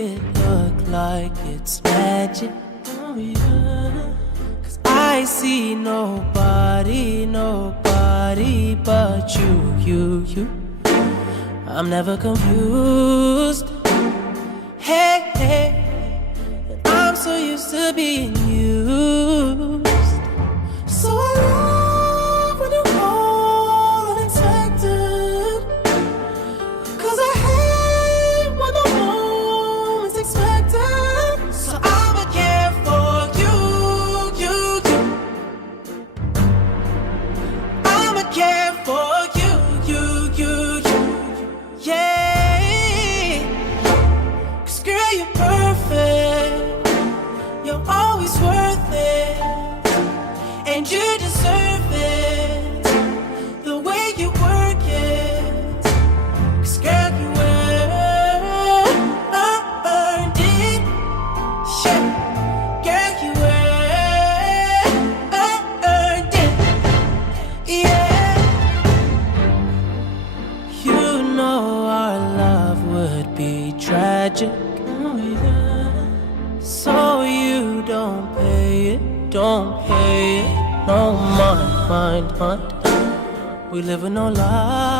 it look like it's magic? Oh yeah. 'Cause I see nobody but you. I'm never confused. Hey, I'm so used to being used. So I love when you call unexpected, 'cause I hate when the moment's expected. So I'ma care for you. I'ma care for you. Yeah. 'Cause girl, you're perfect. You're always worth it. And you deserve it, the way you work it. 'Cause girl, you earned it. Yeah. Girl, you earned it. Yeah. You know our love would be tragic. Oh, yeah. So you don't pay it. No mind. We live in no lie.